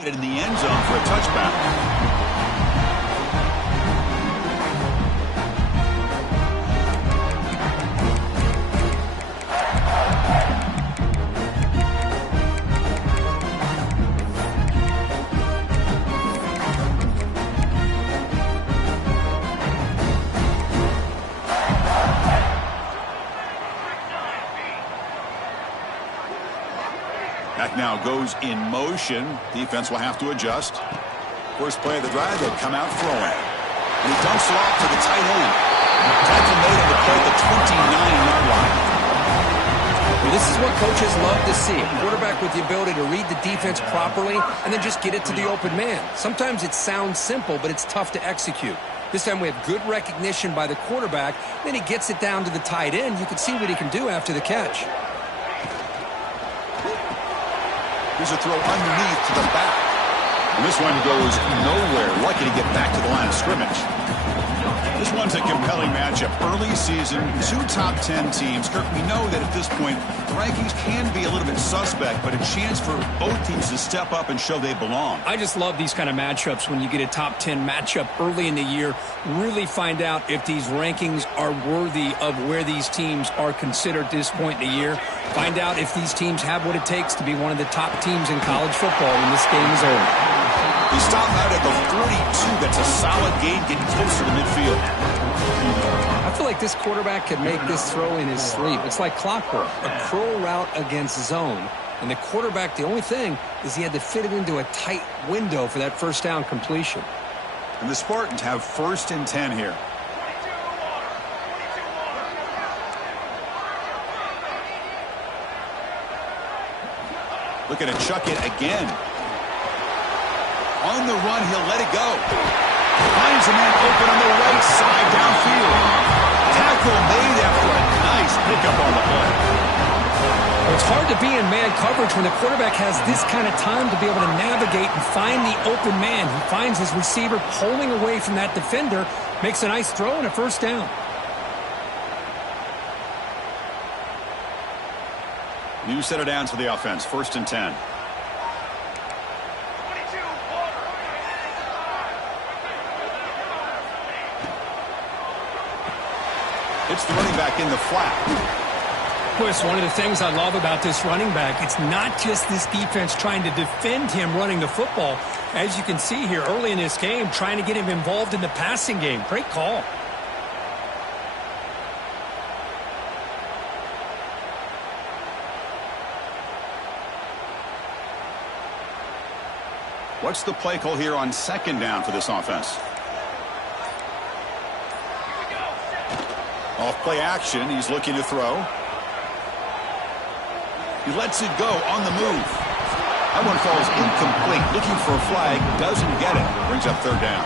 In the end zone for a touchback. Now goes in motion. Defense will have to adjust. First play of the drive, they come out throwing. And he dumps it off to the tight end. Tackle made on the play at the 29-yard line. Well, this is what coaches love to see. A quarterback with the ability to read the defense properly and then just get it to the open man. Sometimes it sounds simple, but it's tough to execute. This time we have good recognition by the quarterback. Then he gets it down to the tight end. You can see what he can do after the catch. Here's a throw underneath to the back. And this one goes nowhere. Lucky to get back to the line of scrimmage. This one's a compelling matchup. Early season, two top 10 teams. Kirk, we know that at this point, the rankings can be a little bit suspect, but a chance for both teams to step up and show they belong. I just love these kind of matchups when you get a top 10 matchup early in the year. Really find out if these rankings are worthy of where these teams are considered at this point in the year. Find out if these teams have what it takes to be one of the top teams in college football when this game is over. He stopped out at the 42. That's a solid gain, getting closer to midfield. I feel like this quarterback could make this throw in his sleep. It's like clockwork, a curl route against zone. And the quarterback, the only thing is he had to fit it into a tight window for that first down completion. And the Spartans have 1st and 10 here. Looking to chuck it again. On the run, he'll let it go. Finds a man open on the right side downfield. Tackle made after a nice pickup on the play. Well, it's hard to be in man coverage when the quarterback has this kind of time to be able to navigate and find the open man. He finds his receiver pulling away from that defender, makes a nice throw and a first down. New set of downs for the offense. 1st and 10. It's the running back in the flat. Well, it's one of the things I love about this running back. It's not just this defense trying to defend him running the football. As you can see here early in this game, trying to get him involved in the passing game. Great call. What's the play call here on 2nd down for this offense? Off play action, he's looking to throw. He lets it go on the move. That one falls incomplete. Looking for a flag, doesn't get it. Brings up 3rd down.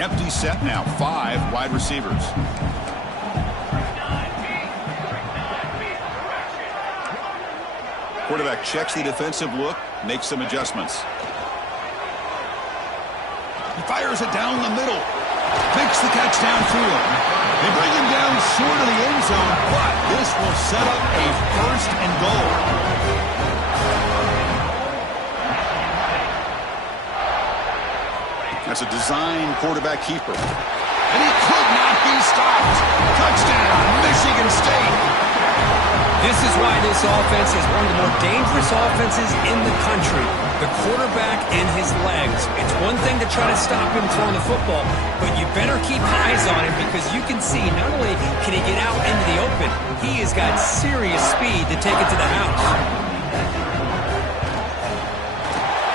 Empty set now, 5 wide receivers. Quarterback checks the defensive look, makes some adjustments. He fires it down the middle. Makes the catch downfield. They bring him down short of the end zone, but this will set up a 1st and goal. That's a design quarterback keeper. And he could not be stopped. Touchdown, Michigan State. This is why this offense is one of the more dangerous offenses in the country. The quarterback and his legs. It's one thing to try to stop him throwing the football, but you better keep eyes on him because you can see not only can he get out into the open, he has got serious speed to take it to the house.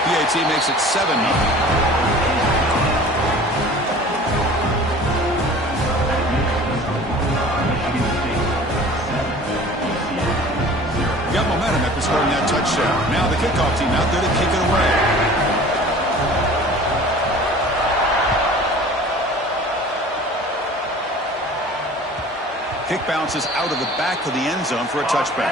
PAT makes it 7-0. Got momentum after scoring that touchdown. Now the kickoff team out there to kick it away. Kick bounces out of the back of the end zone for a touchback.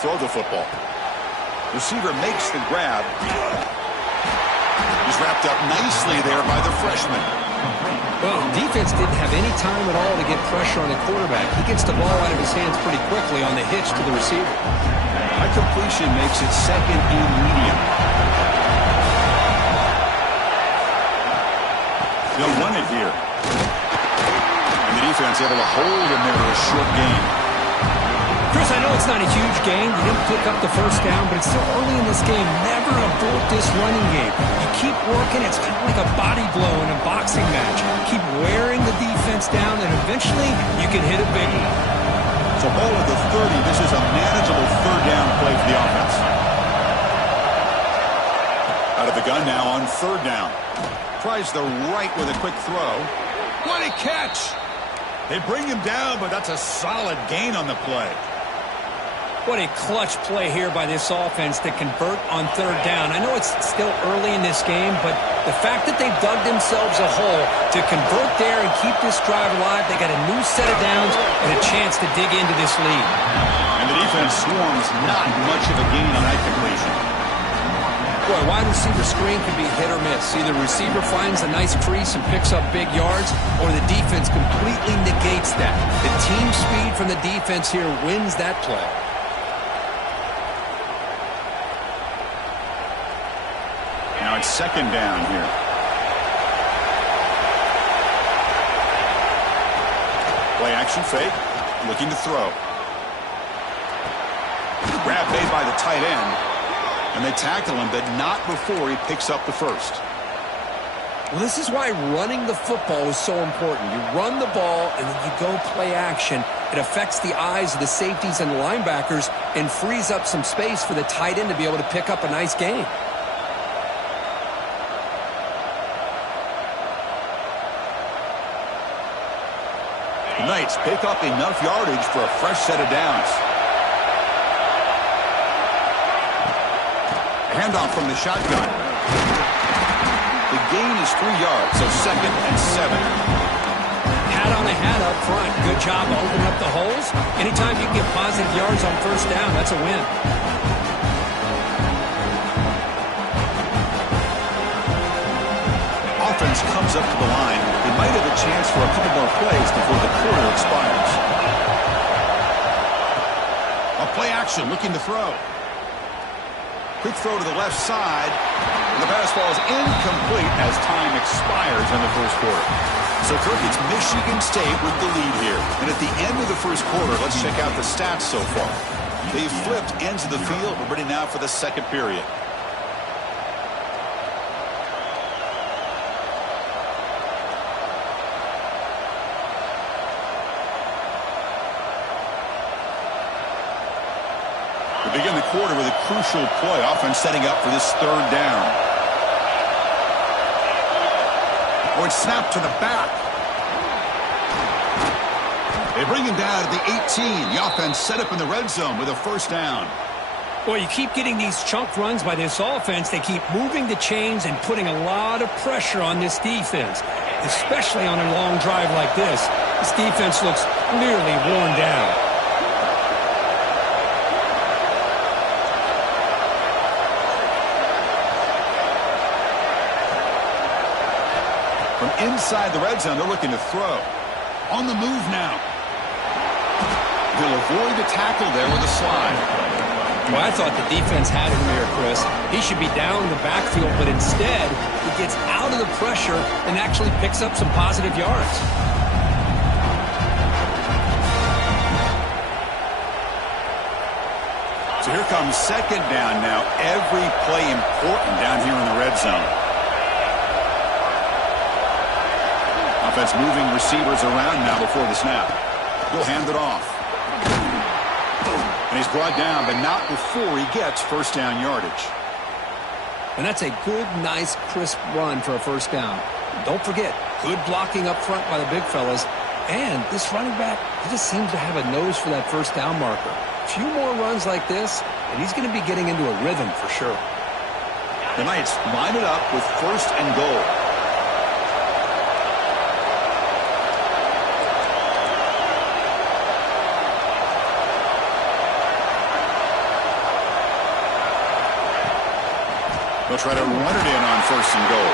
throw the football. Receiver makes the grab. He's wrapped up nicely there by the freshman. Well, defense didn't have any time at all to get pressure on the quarterback. He gets the ball out of his hands pretty quickly on the hitch to the receiver. A completion makes it second and medium. They'll run it here. And the defense able to hold him there a short gain. Chris, I know it's not a huge gain. You didn't pick up the first down, but it's still early in this game. Never abort this running game. You keep working. It's kind of like a body blow in a boxing match. Keep wearing the defense down, and eventually you can hit a big one. So ball at the 30. This is a manageable third down play for the offense. Out of the gun now on third down. Tries the right with a quick throw. What a catch! They bring him down, but that's a solid gain on the play. What a clutch play here by this offense to convert on third down. I know it's still early in this game, but the fact that they've dug themselves a hole to convert there and keep this drive alive, they got a new set of downs and a chance to dig into this lead. And the defense swarms not much of a gain on that completion. Boy, wide receiver screen can be hit or miss. Either receiver finds a nice crease and picks up big yards, or the defense completely negates that. The team speed from the defense here wins that play. Now it's second down here. Play action fake. Looking to throw. Grab made by the tight end. And they tackle him, but not before he picks up the first. Well, this is why running the football is so important. You run the ball, and then you go play action. It affects the eyes of the safeties and the linebackers and frees up some space for the tight end to be able to pick up a nice gain. The Knights pick up enough yardage for a fresh set of downs. Handoff from the shotgun. The gain is 3 yards, so second and 7. Hat on a hat up front. Good job opening up the holes. Anytime you can get positive yards on first down, that's a win. Offense comes up to the line. They might have a chance for a couple more plays before the quarter expires. A play action, looking to throw. Quick throw to the left side. And the pass ball is incomplete as time expires in the first quarter. So, Kirk, it's Michigan State with the lead here. And at the end of the first quarter, let's check out the stats so far. They've flipped ends of the field. We're ready now for the second period. Begin the quarter with a crucial play. Offense setting up for this third down. Oh, it's snapped to the back. They bring him down to the 18. The offense set up in the red zone with a first down. Boy, you keep getting these chunk runs by this offense. They keep moving the chains and putting a lot of pressure on this defense, especially on a long drive like this. This defense looks clearly worn down. From inside the red zone, they're looking to throw. On the move now. He'll avoid the tackle there with a slide. Well, I thought the defense had him there, Chris. He should be down in the backfield, but instead, he gets out of the pressure and actually picks up some positive yards. So here comes second down now. Every play important down here in the red zone. Offense moving receivers around now before the snap. He'll hand it off. And he's brought down, but not before he gets first down yardage. And that's a good, nice, crisp run for a first down. Don't forget, good blocking up front by the big fellas. And this running back, he just seems to have a nose for that first down marker. A few more runs like this, and he's going to be getting into a rhythm for sure. The Knights line it up with first and goal. They'll try to run it in on first and goal.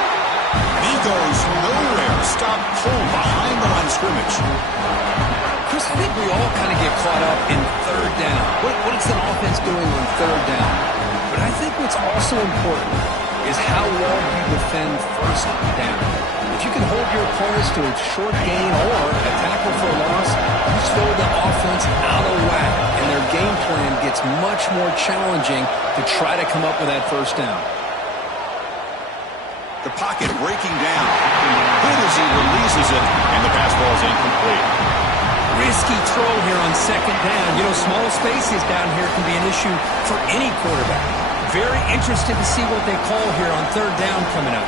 He goes nowhere. Stop pulled behind the line of scrimmage. Chris, I think we all kind of get caught up in third down. What is the offense doing on third down? But I think what's also important is how well you defend first down. If you can hold your opponents to a short gain or a tackle for a loss, you throw the offense out of whack, and their game plan gets much more challenging to try to come up with that first down. The pocket breaking down. Good as he releases it, and the pass ball is incomplete. Risky throw here on second down. You know, small spaces down here can be an issue for any quarterback. Very interested to see what they call here on third down coming up.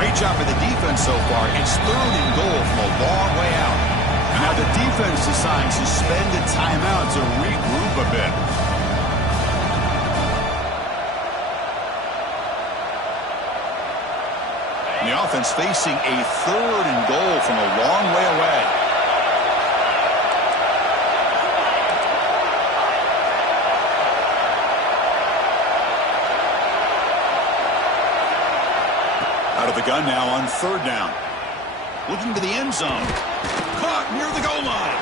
Great job by the defense so far. It's third and goal from a long way out. And now the defense decides to spend a timeout to regroup a bit. And the offense facing a third and goal from a long way away. Out of the gun now on third down. Looking to the end zone. Caught near the goal line.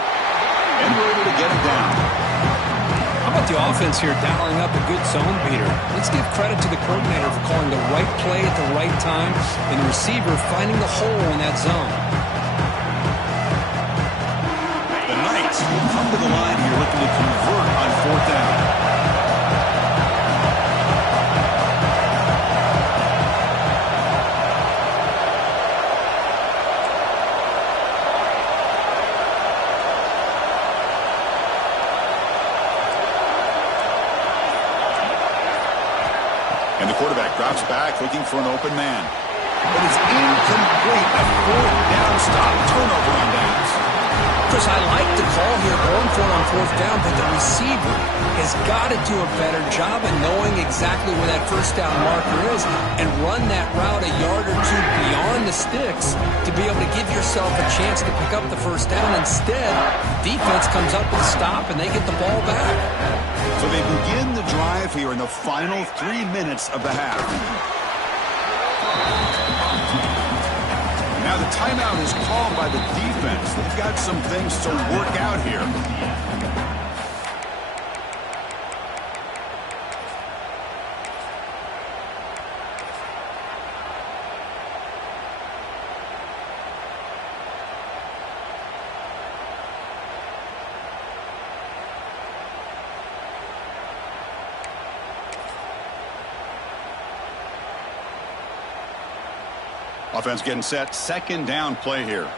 And we're able to get it down. How about the offense here dialing up a good zone beater? Let's give credit to the coordinator for calling the right play at the right time and the receiver finding the hole in that zone. The Knights will come to the line here looking to convert on fourth down. And the quarterback drops back, looking for an open man. But it's incomplete. A fourth down stop. Turnover on downs. Chris, I like the call here going for it on fourth down, but the receiver has got to do a better job of knowing exactly where that first down marker is and run that route a yard or two beyond the sticks to be able to give yourself a chance to pick up the first down. Instead, defense comes up with a stop, and they get the ball back. So they begin the drive here in the final 3 minutes of the half. Now the timeout is called by the defense. They've got some things to work out here. Offense getting set. Second down play here.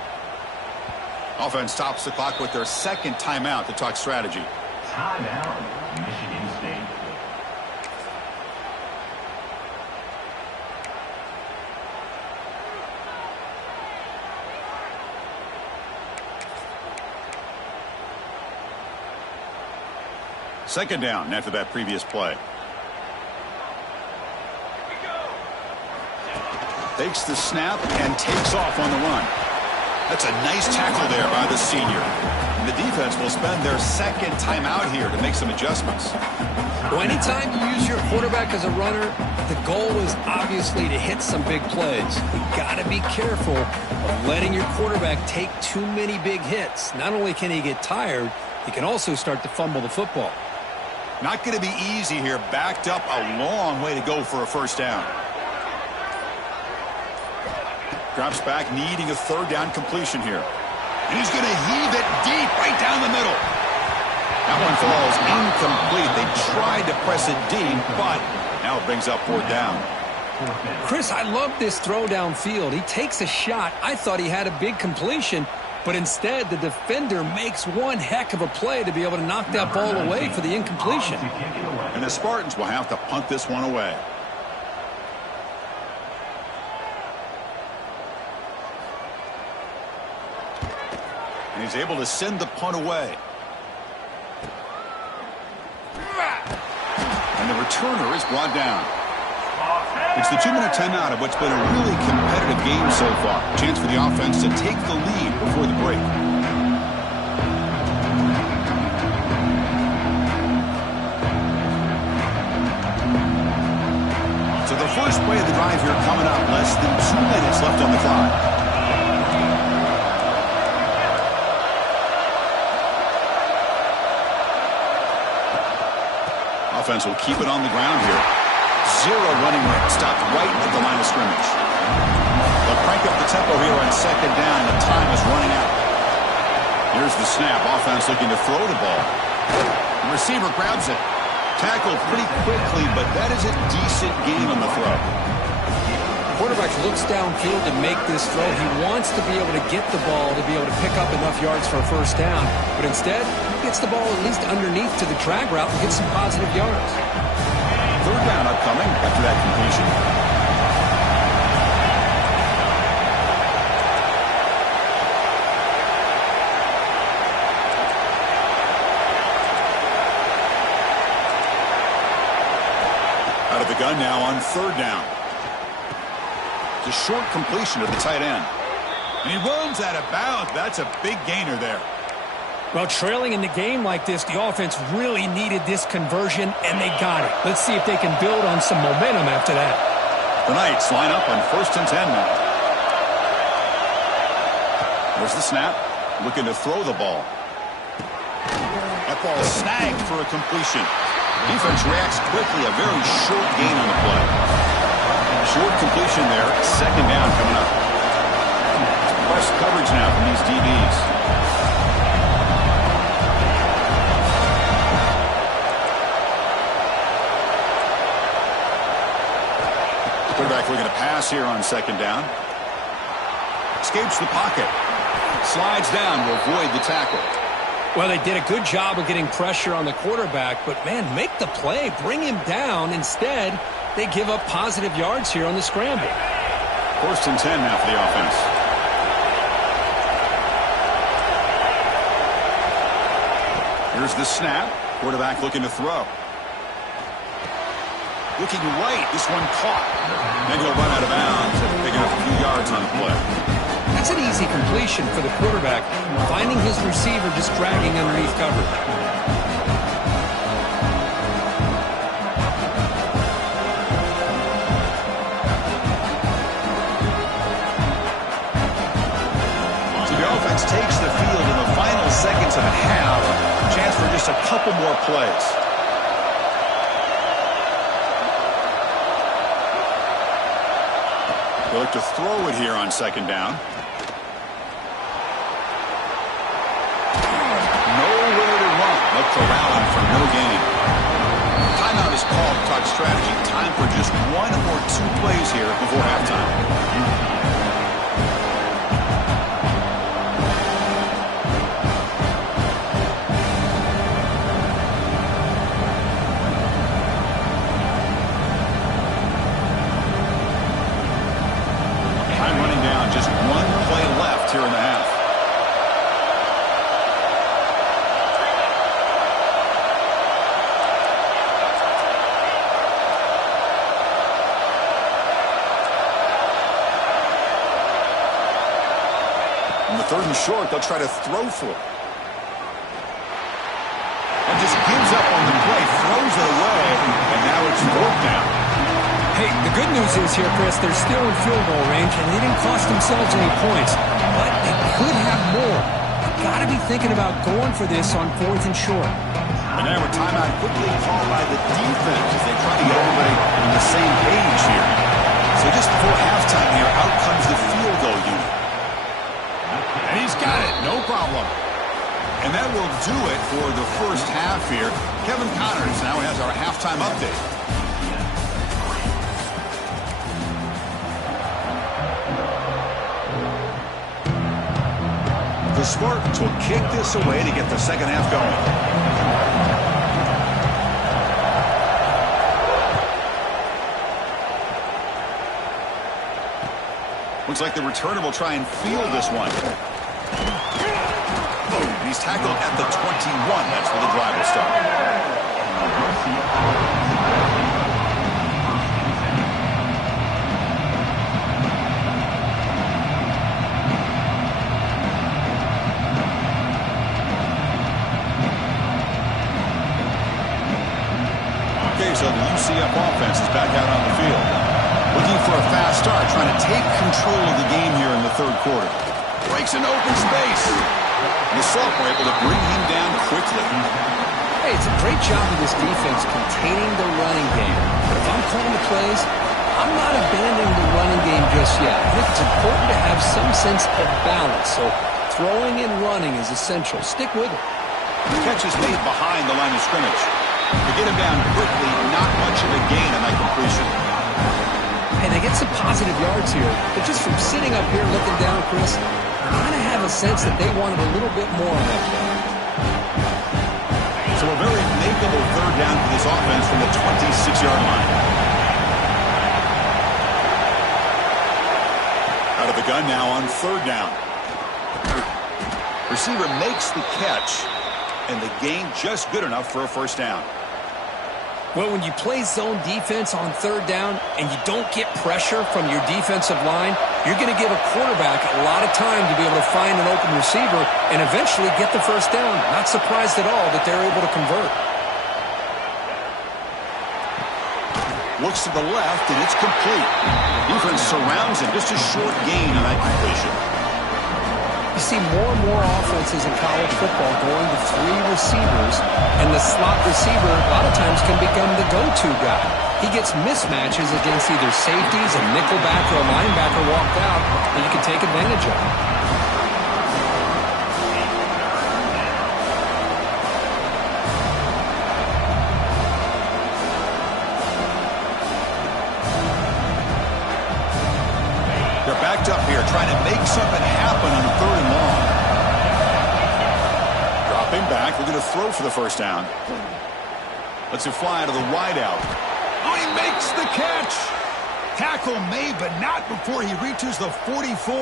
Offense stops the clock with their second timeout to talk strategy. Timeout, Michigan State. Second down after that previous play. Takes the snap and takes off on the run. That's a nice tackle there by the senior. And the defense will spend their second timeout here to make some adjustments. Well, anytime you use your quarterback as a runner, the goal is obviously to hit some big plays. You got to be careful of letting your quarterback take too many big hits. Not only can he get tired, he can also start to fumble the football. Not going to be easy here. Backed up a long way to go for a first down. Drops back, needing a third down completion here. And he's going to heave it deep right down the middle. That one falls incomplete. They tried to press it deep, but now it brings up fourth down. Chris, I love this throw downfield. He takes a shot. I thought he had a big completion, but instead the defender makes one heck of a play to be able to knock that ball away for the incompletion. And the Spartans will have to punt this one away. And he's able to send the punt away. And the returner is brought down. It's the 2-minute timeout of what's been a really competitive game so far. Chance for the offense to take the lead before the break. The first play of the drive here coming up. Less than 2 minutes left on the clock. Offense will keep it on the ground here. 0 running room. Stopped right at the line of scrimmage. They'll crank up the tempo here on second down. The time is running out. Here's the snap. Offense looking to throw the ball. The receiver grabs it. Tackled pretty quickly, but that is a decent gain on the throw. Quarterback looks downfield to make this throw. He wants to be able to get the ball to be able to pick up enough yards for a first down. But instead, he gets the ball at least underneath to the drag route and gets some positive yards. Third down upcoming after that completion. Out of the gun now on third down. It's a short completion to the tight end. And he runs out of bounds. That's a big gainer there. Well, trailing in the game like this, the offense really needed this conversion, and they got it. Let's see if they can build on some momentum after that. The Knights line up on 1st and 10 now. There's the snap. Looking to throw the ball. That ball snagged for a completion. Defense reacts quickly. A very short gain on the play. Short completion there. Second down coming up. Press coverage now from these DBs. Quarterback looking to pass here on second down. Escapes the pocket. Slides down to avoid the tackle. Well, they did a good job of getting pressure on the quarterback, but, man, make the play. Bring him down. Instead, they give up positive yards here on the scramble. 1st and 10 now for the offense. Here's the snap. Quarterback looking to throw. Looking right. This one caught. Then he'll run out of bounds and pick up a few yards on the play. That's an easy completion for the quarterback, finding his receiver just dragging underneath coverage. So the offense takes the field in the final seconds of the half. Chance for just a couple more plays. They look to throw it here on second down. Corralling for no gain. Timeout is called to talk strategy. Time for just 1 or 2 plays here before halftime. Time running down. Just 1 play left here in the half. Third and short, they'll try to throw for it. And just gives up on the play, throws it away, and now it's 4th down. Hey, the good news is here, Chris, they're still in field goal range, and they didn't cost themselves any points. But they could have more. They've got to be thinking about going for this on 4th and short. And now a timeout quickly called by the defense as they try to get everybody on the same page here. So just before halftime here, out comes the field goal unit. And he's got it, no problem. And that will do it for the first half here. Kevin Connors now has our halftime update. The Spartans will kick this away to get the second half going. Looks like the returner will try and field this one. He's tackled at the 21. That's where the drive will start. Okay, so the UCF offense is back out on the field. Looking for a fast start, trying to take control of the game here in the third quarter. Breaks into open space. The sophomore able to bring him down quickly. Hey, it's a great job of this defense containing the running game. But if I'm calling the plays, I'm not abandoning the running game just yet. I think it's important to have some sense of balance. So throwing and running is essential. Stick with it. The catch is made behind the line of scrimmage. To get him down quickly, not much of a gain on that completion. Hey, they get some positive yards here. But just from sitting up here looking down, Chris, I kind of have a sense that they wanted a little bit more on that play. So a very makeable third down for this offense from the 26-yard line. Out of the gun now on third down. Receiver makes the catch, and the gain just good enough for a first down. Well, when you play zone defense on third down and you don't get pressure from your defensive line, you're going to give a quarterback a lot of time to be able to find an open receiver and eventually get the first down. Not surprised at all that they're able to convert. Looks to the left, and it's complete. Defense surrounds him. Just a short gain on that completion. You see more and more offenses in college football going to three receivers, and the slot receiver a lot of times can become the go-to guy. He gets mismatches against either safeties, a nickelback, or a linebacker walked out that you can take advantage of. They're backed up here, trying to make something happen on third and long. Dropping back, looking to throw for the first down. Lets it fly out of the wideout. Oh, he makes the catch. Tackle made, but not before he reaches the 44.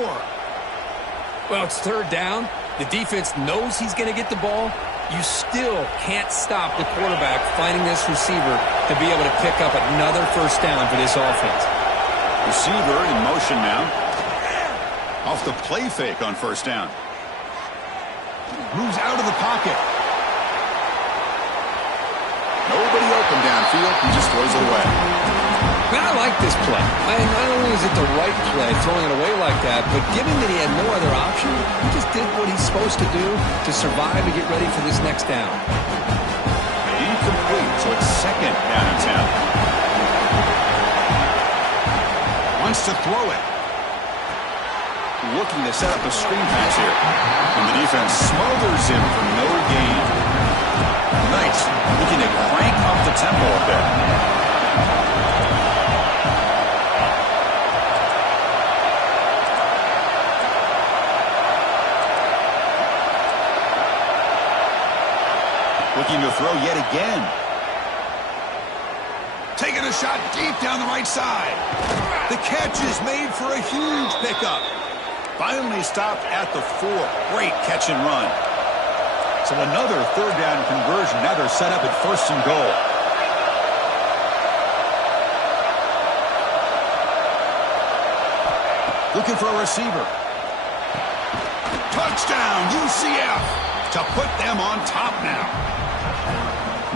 Well, it's third down. The defense knows he's going to get the ball. You still can't stop the quarterback finding this receiver to be able to pick up another first down for this offense. Receiver in motion now. Off the play fake on first down. Moves out of the pocket. Nobody open downfield. He just throws it away. Man, I like this play. Not only is it the right play, throwing it away like that, but given that he had no other option, he just did what he's supposed to do to survive and get ready for this next down. Incomplete, so it's second down and 10. Wants to throw it. Looking to set up a screen pass here. And the defense smothers him for no gain. Nice. Looking to crank up the tempo a bit. Looking to throw yet again. Taking a shot deep down the right side. The catch is made for a huge pickup. Finally stopped at the 4. Great catch and run. So another third down conversion. Now they're set up at first and goal. Looking for a receiver. Touchdown, UCF, to put them on top now.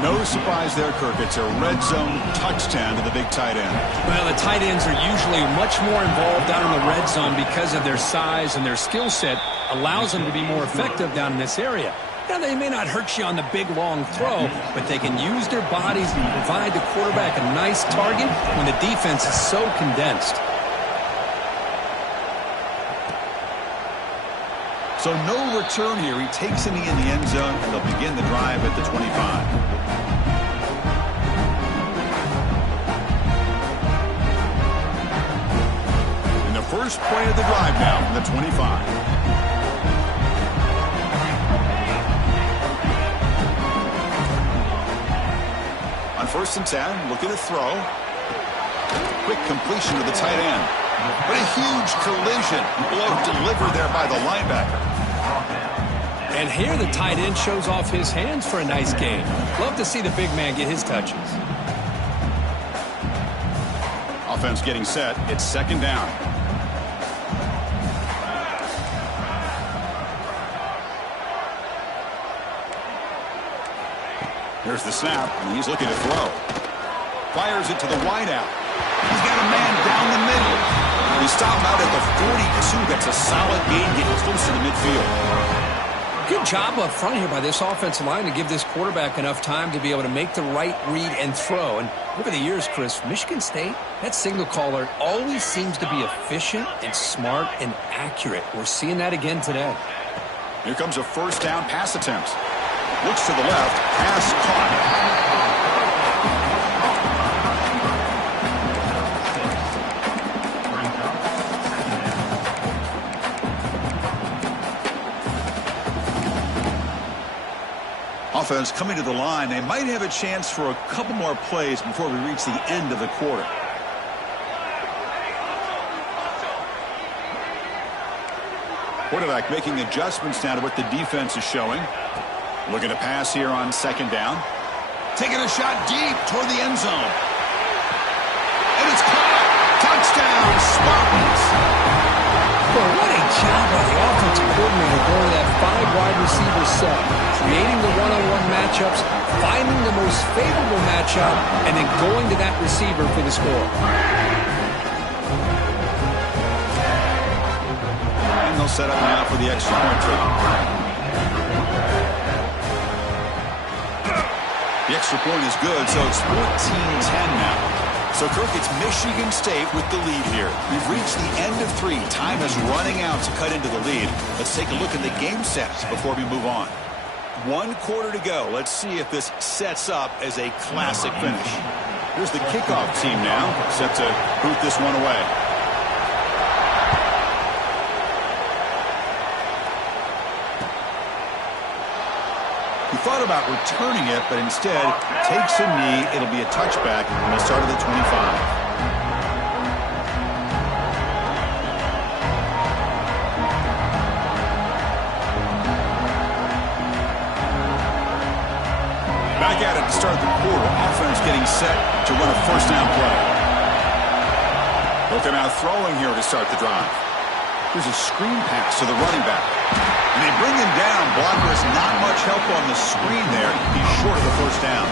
No surprise there, Kirk. It's a red zone touchdown to the big tight end. Well, the tight ends are usually much more involved down in the red zone because of their size, and their skill set allows them to be more effective down in this area. Now, they may not hurt you on the big, long throw, but they can use their bodies and provide the quarterback a nice target when the defense is so condensed. So no return here. He takes it in the end zone, and they'll begin the drive at the 25. And the first play of the drive now from the 25. On first and 10, looking to throw. Quick completion to the tight end. But a huge collision. Blow delivered there by the linebacker. And here the tight end shows off his hands for a nice game. Love to see the big man get his touches. Offense getting set. It's second down. Here's the snap, and he's looking to throw. Fires it to the wideout. He's got a man down the middle. We stop him out at the 42. That's a solid gain, getting close to the midfield. Good job up front here by this offensive line to give this quarterback enough time to be able to make the right read and throw. And over the years, Chris, Michigan State, that signal caller always seems to be efficient and smart and accurate. We're seeing that again today. Here comes a first down pass attempt. Looks to the left, pass caught. Offense coming to the line. They might have a chance for a couple more plays before we reach the end of the quarter. Quarterback making adjustments now to what the defense is showing. Looking to pass here on second down. Taking a shot deep toward the end zone. And it's caught. Touchdown, Spartans. Well, what a job by the offensive coordinator going to that 5-wide receiver set, creating the one-on-one matchups, finding the most favorable matchup, and then going to that receiver for the score. And they'll set up now for the extra point trip. The extra point is good, so it's 14-10 now. So, Kirk, it's Michigan State with the lead here. We've reached the end of 3. Time is running out to cut into the lead. Let's take a look at the game stats before we move on. 1 quarter to go. Let's see if this sets up as a classic finish. Here's the kickoff team now, set to boot this one away. He thought about returning it, but instead takes a knee. It'll be a touchback, and he'll start at the 25. Back at it to start the quarter. Offense getting set to run a first down play. Looking out throwing here to start the drive. Here's a screen pass to the running back. And they bring him down. Blockers not much help on the screen there. He's short of the first down.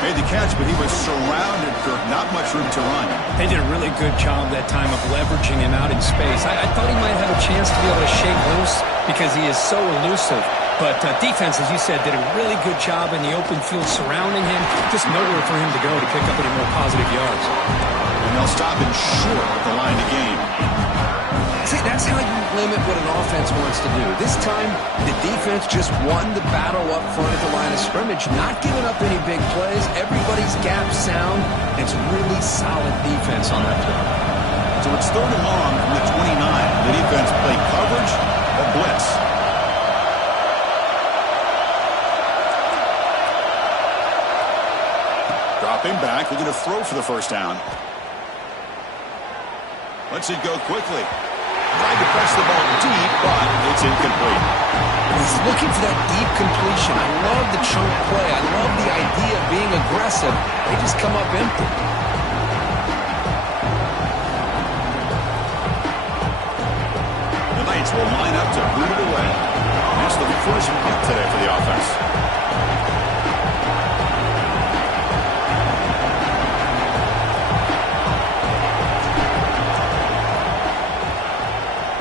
Made the catch, but he was surrounded, Kirk. Not much room to run. They did a really good job that time of leveraging him out in space. I thought he might have a chance to be able to shake loose because he is so elusive. But defense, as you said, did a really good job in the open field surrounding him. Just nowhere for him to go to pick up any more positive yards. And they'll stop him short of the line to gain. See, that's how you limit what an offense wants to do. This time, the defense just won the battle up front at the line of scrimmage, not giving up any big plays. Everybody's gap sound. It's really solid defense on that play. So it's 3rd and long from the 29. The defense play coverage or blitz. Dropping back, looking to throw for the first down. Lets it go quickly. Tried to press the ball deep, but it's incomplete. He's looking for that deep completion. I love the chunk play. I love the idea of being aggressive. They just come up empty. The Knights will line up to boot it away. That's the first punt today for the offense.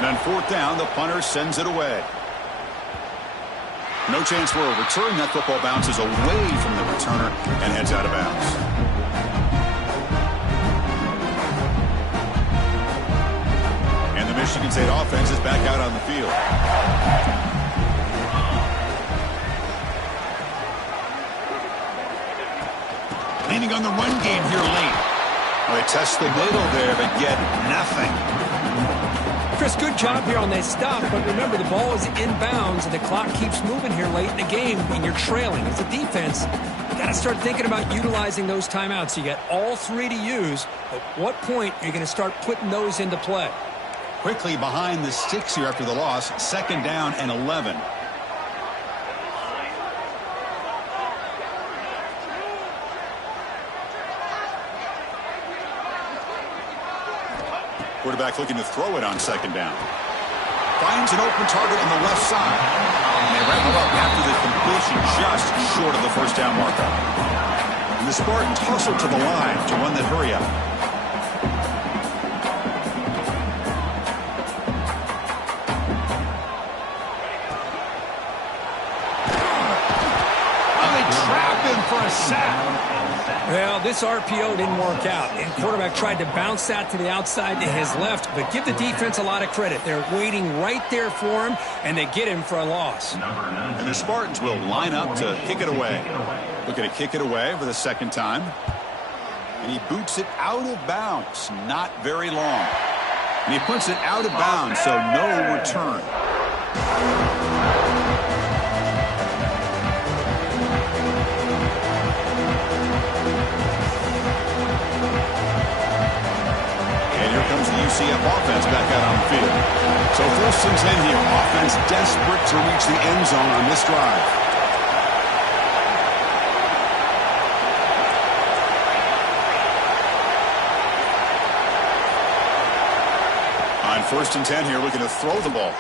On 4th down, the punter sends it away. No chance for a return. That football bounces away from the returner and heads out of bounds. And the Michigan State offense is back out on the field. Leaning on the run game here late. Well, they test the middle there, but get nothing. Chris, good job here on that stop, but remember the ball is inbounds and the clock keeps moving here late in the game and you're trailing. As a defense, you got to start thinking about utilizing those timeouts. You got all 3 to use. At what point are you going to start putting those into play? Quickly behind the sticks here after the loss. 2nd down and 11. Quarterback looking to throw it on 2nd down. Finds an open target on the left side. And they wrap it up after the completion just short of the first down marker. And the Spartans hustle to the line to run that hurry up. Well, this RPO didn't work out, and quarterback tried to bounce that to the outside to his left, but give the defense a lot of credit. They're waiting right there for him, and they get him for a loss. And the Spartans will line up to kick it away. Looking to kick it away for the second time. And he boots it out of bounds. Not very long. And he puts it out of bounds, so no return. Comes the UCF offense back out on the field. So 1st and 10 here. Offense desperate to reach the end zone on this drive. On 1st and 10 here, looking to throw the ball.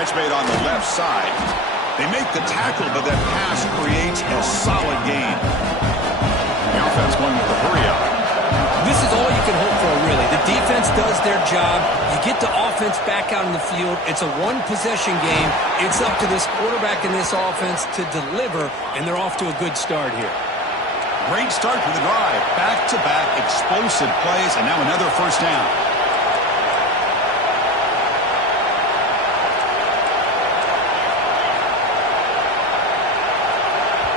Catch made on the left side. They make the tackle, but that pass creates a solid gain. The offense going with the hurry up. This is all you can hope for, really. The defense does their job. You get the offense back out in the field. It's a one-possession game. It's up to this quarterback and this offense to deliver, and they're off to a good start here. Great start to the drive. Back-to-back explosive plays, and now another first down.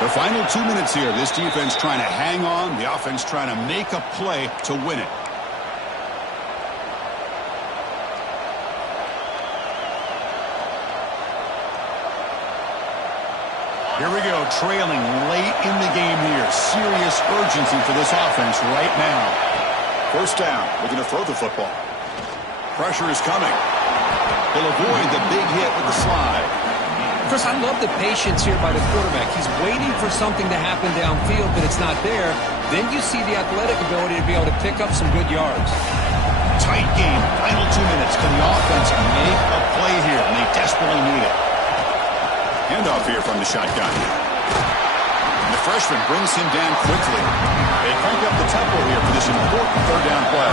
The final 2 minutes here. This defense trying to hang on. The offense trying to make a play to win it. Here we go, trailing late in the game here. Serious urgency for this offense right now. First down, looking to throw the football. Pressure is coming. He'll avoid the big hit with the slide. Chris, I love the patience here by the quarterback. He's waiting for something to happen downfield, but it's not there. Then you see the athletic ability to be able to pick up some good yards. Tight game, final 2 minutes. Can the offense make a play here? And they desperately need it. Handoff here from the shotgun. And the freshman brings him down quickly. They crank up the tempo here for this important third down play.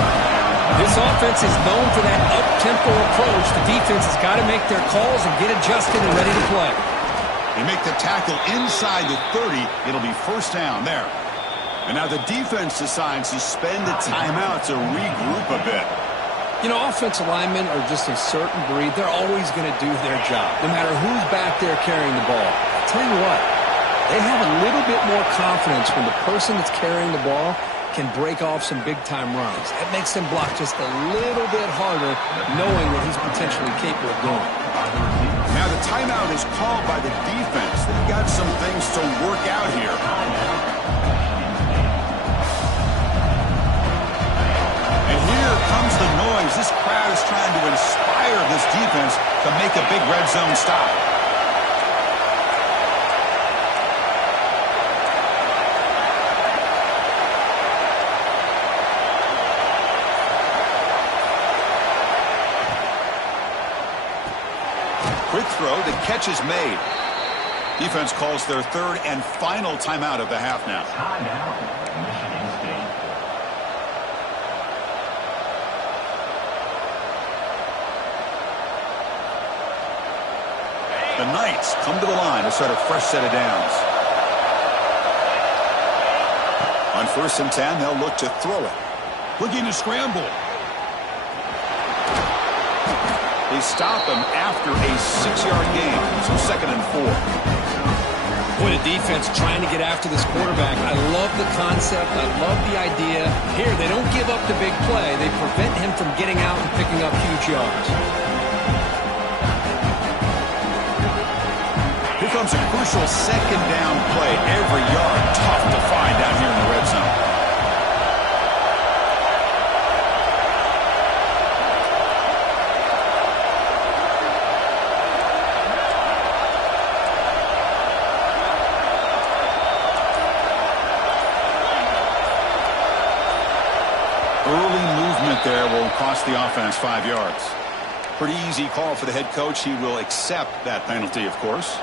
This offense is known for that up-tempo approach. The defense has got to make their calls and get adjusted and ready to play. They make the tackle inside the 30. It'll be first down there. And now the defense decides to spend a timeout to regroup a bit. You know, offensive linemen are just a certain breed. They're always going to do their job, no matter who's back there carrying the ball. I'll tell you what, they have a little bit more confidence when the person that's carrying the ball can break off some big-time runs. That makes them block just a little bit harder, knowing what he's potentially capable of doing. Now the timeout is called by the defense. They've got some things to work out here. And here comes the noise. This crowd is trying to inspire this defense to make a big red zone stop. Quick throw, the catch is made. Defense calls their third and final timeout of the half now. Timeout, Michigan State. The Knights come to the line to start a fresh set of downs. On 1st and 10, they'll look to throw it. Looking to scramble. They stop him after a 6-yard gain, so 2nd and 4. Boy, the defense trying to get after this quarterback. I love the concept. I love the idea. Here, they don't give up the big play. They prevent him from getting out and picking up huge yards. Here comes a crucial 2nd down play. Every yard tough to find down here in the red zone. There will cost the offense 5 yards. Pretty easy call for the head coach. He will accept that penalty, of course.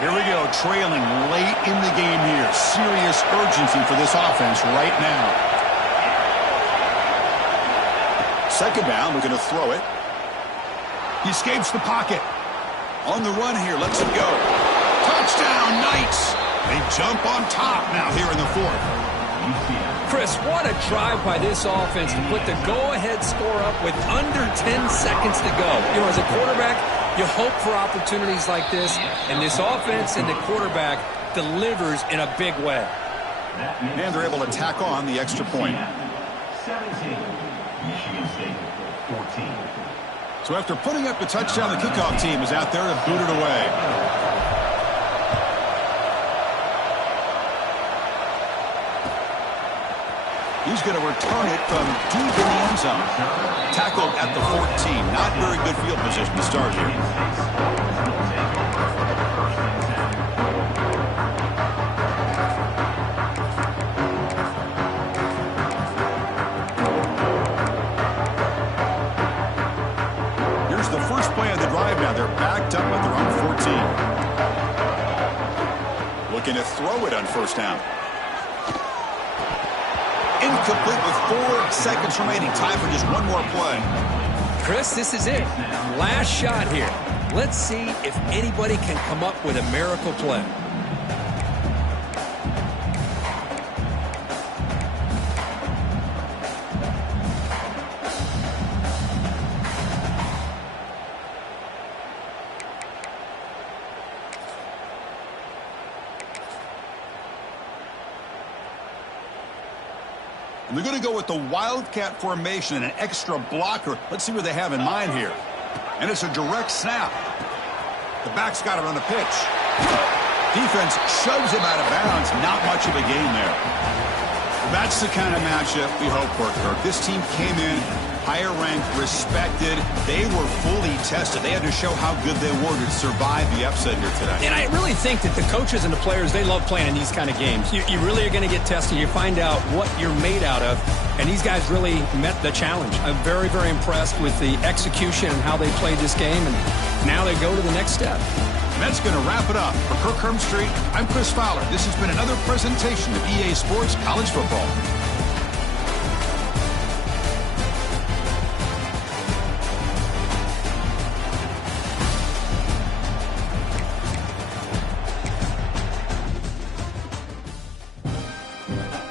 Here we go, trailing late in the game here. Serious urgency for this offense right now. second down. We're going to throw it. He escapes the pocket. On the run here, lets it go. Touchdown, Knights. They jump on top now here in the fourth. Chris, what a drive by this offense to put the go-ahead score up with under 10 seconds to go. You know, as a quarterback, you hope for opportunities like this, and this offense and the quarterback delivers in a big way. And they're able to tack on the extra point. 17, Michigan State 14. So after putting up the touchdown, the kickoff team is out there to boot it away. He's going to return it from deep in the end zone. Tackled at the 14. Not very good field position to start here. Here's the first play of the drive now. They're backed up at their own 14. Looking to throw it on first down. Incomplete with 4 seconds remaining. Time for just one more play. Chris, this is it. Last shot here. Let's see if anybody can come up with a miracle play. And they're going to go with the Wildcat formation and an extra blocker. Let's see what they have in mind here. And it's a direct snap. The back's got it on the pitch. Defense shoves him out of bounds. Not much of a gain there. That's the kind of matchup we hope for, Kirk. This team came in higher ranked, respected. They were fully tested. They had to show how good they were to survive the upset here today. And I really think that the coaches and the players, they love playing in these kind of games. You really are going to get tested. You find out what you're made out of. And these guys really met the challenge. I'm very, very impressed with the execution and how they played this game. And now they go to the next step. And that's going to wrap it up. For Kirk Hermstreet, I'm Chris Fowler. This has been another presentation of EA Sports College Football.